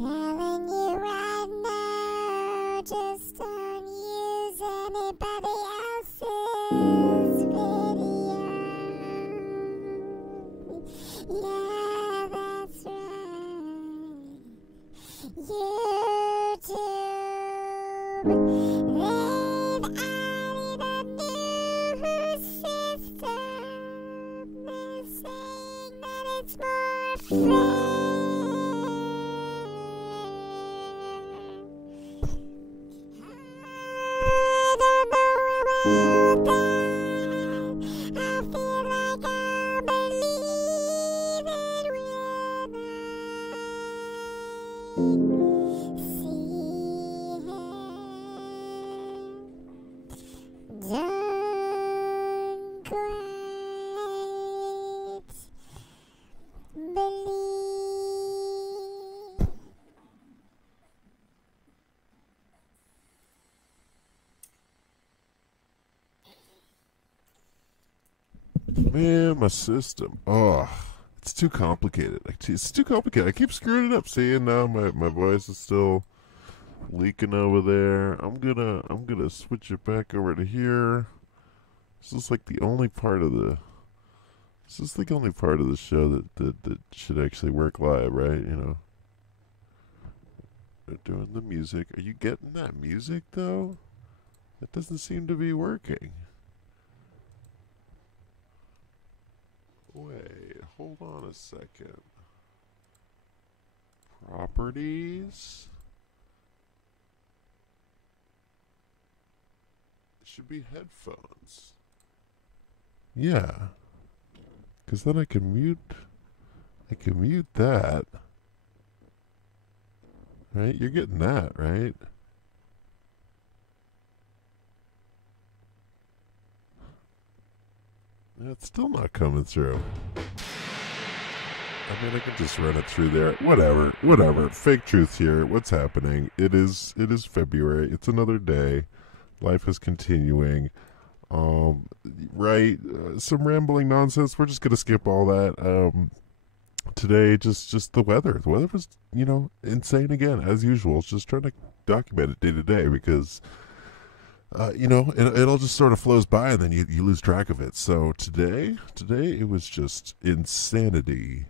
Telling you right now, just don't use anybody else's video. Yeah, that's right. YouTube, they've added a new system. They're saying that it's more fair. Man, my system. Oh, it's too complicated. It's too complicated. I keep screwing it up. See, and now my voice is still leaking over there. I'm gonna switch it back over to here. This is like the only part of the. This is the only part of the show that should actually work live, right? You know. They're doing the music. Are you getting that music though? It doesn't seem to be working. Wait, hold on a second. Properties. It should be headphones. Yeah. Because then I can mute that. Right? You're getting that, right? It's still not coming through. I mean, I can just run it through there. Whatever. Fake truth here. What's happening? It is February. It's another day. Life is continuing. Right? Some rambling nonsense. We're just gonna skip all that. Today, just the weather. The weather was, insane again, as usual. It's just trying to document it day to day because. It all just sort of flows by and then you lose track of it. So today it was just insanity,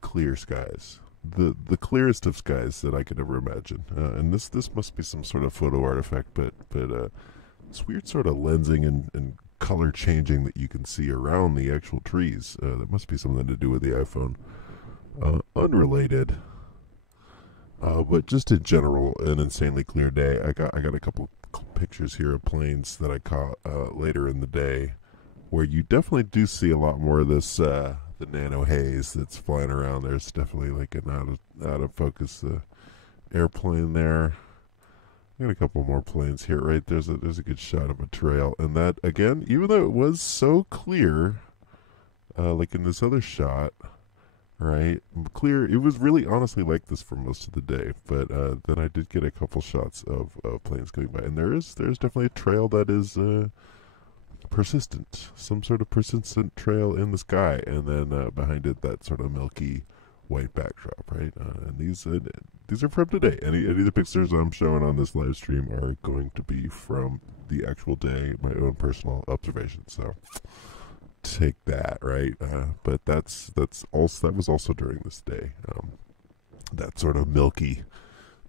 clear skies, the clearest of skies that I could ever imagine. And this must be some sort of photo artifact, but it's weird sort of lensing and color changing that you can see around the actual trees. That must be something to do with the iPhone. Unrelated. But just in general, an insanely clear day. I got a couple pictures here of planes that I caught later in the day, where you definitely do see a lot more of this the nano haze that's flying around. There's definitely like an out of focus airplane there. I got a couple more planes here. Right there's a good shot of a trail, and that again, even though it was so clear, like in this other shot. Right, clear. It was really honestly like this for most of the day, but then I did get a couple shots of planes going by, and there's definitely a trail that is persistent, some sort of persistent trail in the sky, and then behind it that sort of milky white backdrop, right? And these are from today. Any of the pictures I'm showing on this live stream are going to be from the actual day, my own personal observation. So. Take that, right? But that was also during this day. That sort of milky,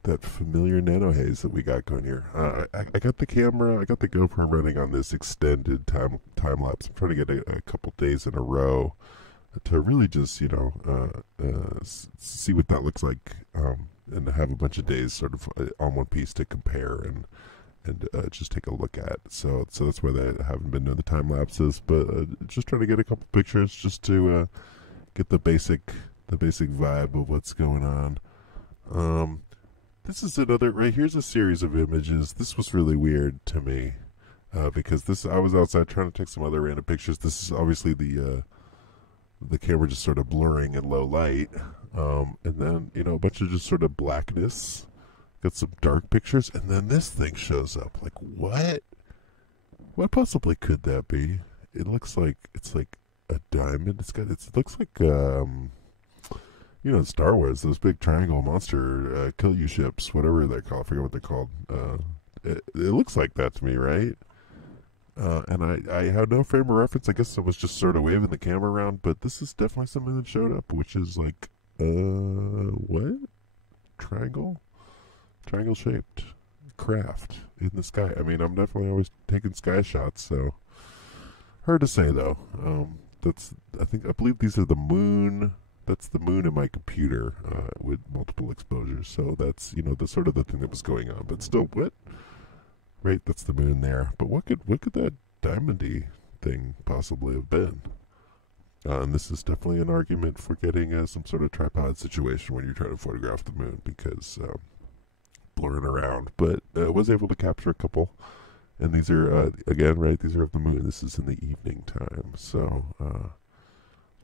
that familiar nano haze that we got going here. I got the camera, I got the GoPro running on this extended time lapse. I'm trying to get a couple days in a row to really just see what that looks like, and have a bunch of days sort of on one piece to compare and just take a look at. So that's why I haven't been doing the time lapses, but just trying to get a couple pictures just to get the basic vibe of what's going on. This is another, right, here's a series of images. This was really weird to me. Because I was outside trying to take some other random pictures. This is obviously the camera just sort of blurring in low light. And then, a bunch of just sort of blackness. Got some dark pictures, and then this thing shows up. Like, what? What possibly could that be? It looks like it's like a diamond. It looks like in Star Wars, those big triangle monster kill you ships, whatever they're called. I forget what they're called. It looks like that to me, right? And I had no frame of reference. I guess I was just sort of waving the camera around, but this is definitely something that showed up, which is like, what? Triangle? Triangle shaped craft in the sky. I mean, I'm definitely always taking sky shots, so hard to say though. I believe these are the moon. That's the moon in my computer with multiple exposures. So that's the sort of the thing that was going on. But still, what? Right, that's the moon there. But what could that diamondy thing possibly have been? And this is definitely an argument for getting some sort of tripod situation when you're trying to photograph the moon, because blurring around. But I was able to capture a couple. And these are, again, right, these are of the moon. This is in the evening time. So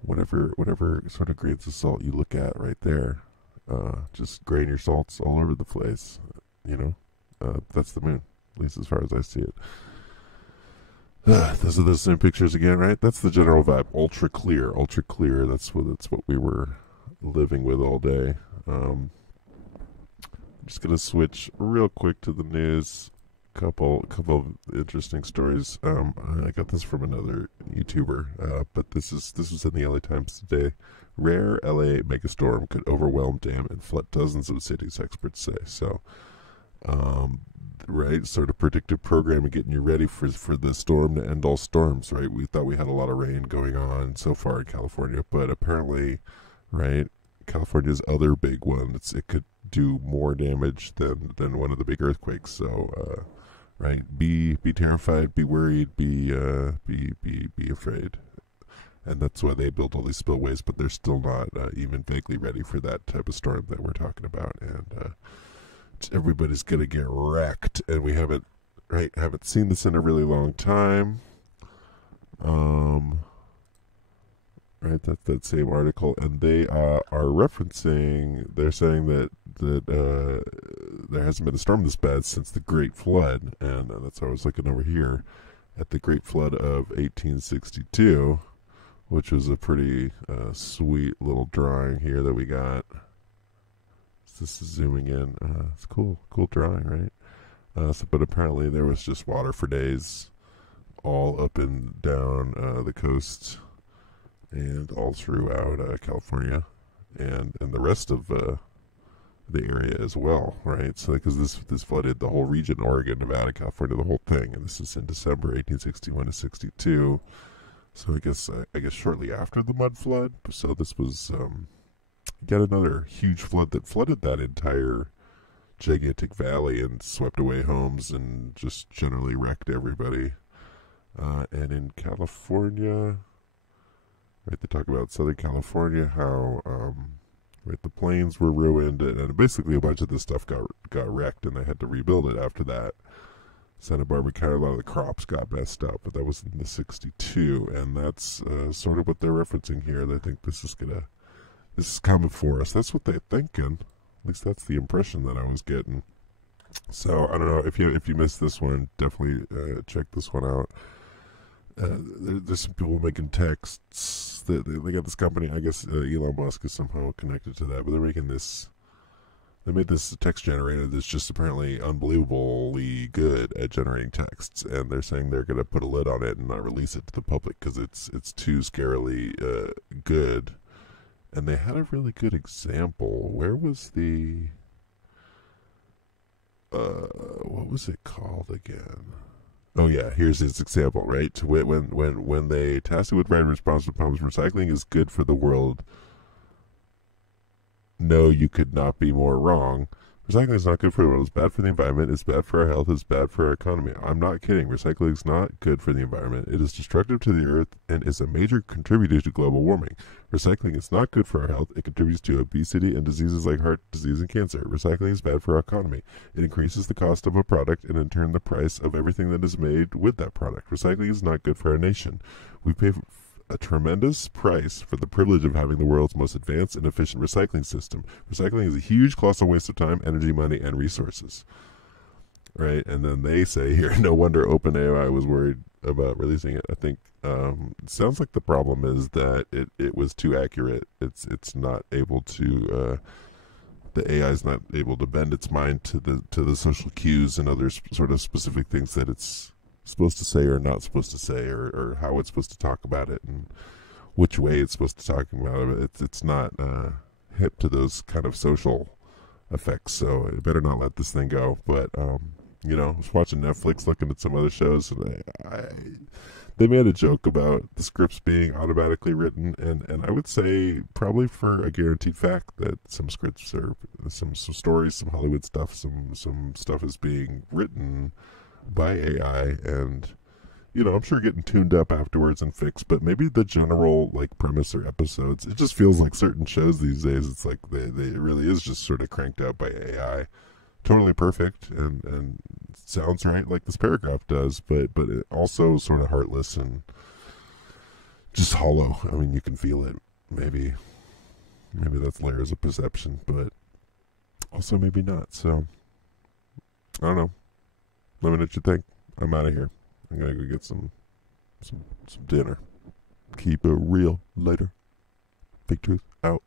whatever sort of grains of salt you look at right there, just grain your salts all over the place. That's the moon, at least as far as I see it. Those are the same pictures again, right? That's the general vibe. Ultra clear. That's what we were living with all day. I'm just gonna switch real quick to the news. Couple of interesting stories. I got this from another YouTuber, but this was in the LA Times today. Rare LA megastorm could overwhelm dam and flood dozens of cities, experts say. So, right, sort of predictive programming, getting you ready for the storm to end all storms. Right, we thought we had a lot of rain going on so far in California, but apparently, right, California's other big one, it could do more damage than one of the big earthquakes. So, right, be terrified, be worried, be afraid, and that's why they built all these spillways. But they're still not even vaguely ready for that type of storm that we're talking about, and everybody's gonna get wrecked. And we haven't seen this in a really long time. Right, that's that same article, and they are referencing. They're saying that there hasn't been a storm this bad since the Great Flood, and that's why I was looking over here at the Great Flood of 1862, which was a pretty sweet little drawing here that we got. So this is zooming in. It's cool drawing, right? But apparently there was just water for days, all up and down the coast, and all throughout California, and the rest of the area as well, right? So because this flooded the whole region, Oregon, Nevada, California, the whole thing, and this is in December 1861 to 62. So I guess shortly after the mud flood. So this was yet another huge flood that flooded that entire gigantic valley and swept away homes and just generally wrecked everybody. And in California, right, they talk about Southern California, how right, the plains were ruined, and basically a bunch of this stuff got wrecked, and they had to rebuild it after that. Santa Barbara County, a lot of the crops got messed up, but that was in the 62, and that's sort of what they're referencing here. They think this is coming for us. That's what they're thinking. At least that's the impression that I was getting. So I don't know if you missed this one, definitely check this one out. There's some people making texts. They got this company. I guess Elon Musk is somehow connected to that, but they're making this. They made this text generator that's just apparently unbelievably good at generating texts, and they're saying they're going to put a lid on it and not release it to the public because it's too scarily good. And they had a really good example. Where was the what was it called again? Oh yeah, here's his example, right? When they tasked it with writing responsive problems, recycling is good for the world. No, you could not be more wrong. Recycling is not good for the world. It's bad for the environment. It's bad for our health. It's bad for our economy. I'm not kidding. Recycling is not good for the environment. It is destructive to the earth and is a major contributor to global warming. Recycling is not good for our health. It contributes to obesity and diseases like heart disease and cancer. Recycling is bad for our economy. It increases the cost of a product and in turn the price of everything that is made with that product. Recycling is not good for our nation. We pay a tremendous price for the privilege of having the world's most advanced and efficient recycling system. Recycling is a huge colossal waste of time, energy, money, and resources. Right? And then they say here, no wonder OpenAI was worried about releasing it. I think it sounds like the problem is that it was too accurate. It's not able to the AI is not able to bend its mind to the social cues and other sort of specific things that it's supposed to say or not supposed to say, or how it's supposed to talk about it and which way it's supposed to talk about it. It's not hip to those kind of social effects, so I better not let this thing go. But I was watching Netflix, looking at some other shows, and they made a joke about the scripts being automatically written, and I would say probably for a guaranteed fact that some scripts are some stories, some Hollywood stuff, some stuff is being written by AI, and I'm sure getting tuned up afterwards and fixed, but maybe the general like premise or episodes, it just feels like certain shows these days, it's like it really is just sort of cranked out by AI. Totally perfect and sounds right like this paragraph does, but it also sort of heartless and just hollow. I mean, you can feel it. Maybe that's layers of perception, but also maybe not. So I don't know. Let me know what you think. I'm out of here. I'm gonna go get some dinner. Keep it real later. Big Truth out.